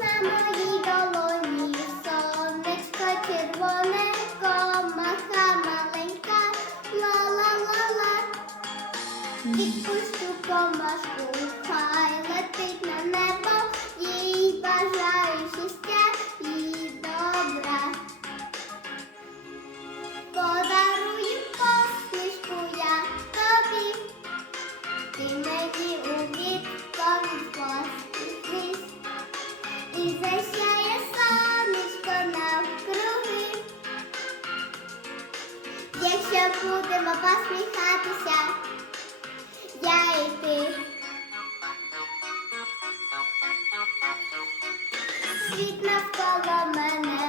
На моїй долоні сонечко червоне, комаха маленька, ла-ла-ла-ла. Відпущу комашку, хай летить на небо. Будемо посміхатися, я і ти. Світ навколо мене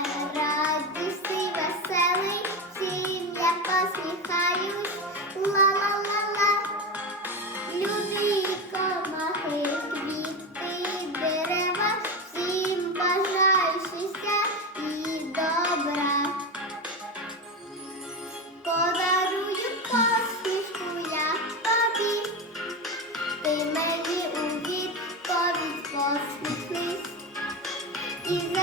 ask the priest. Is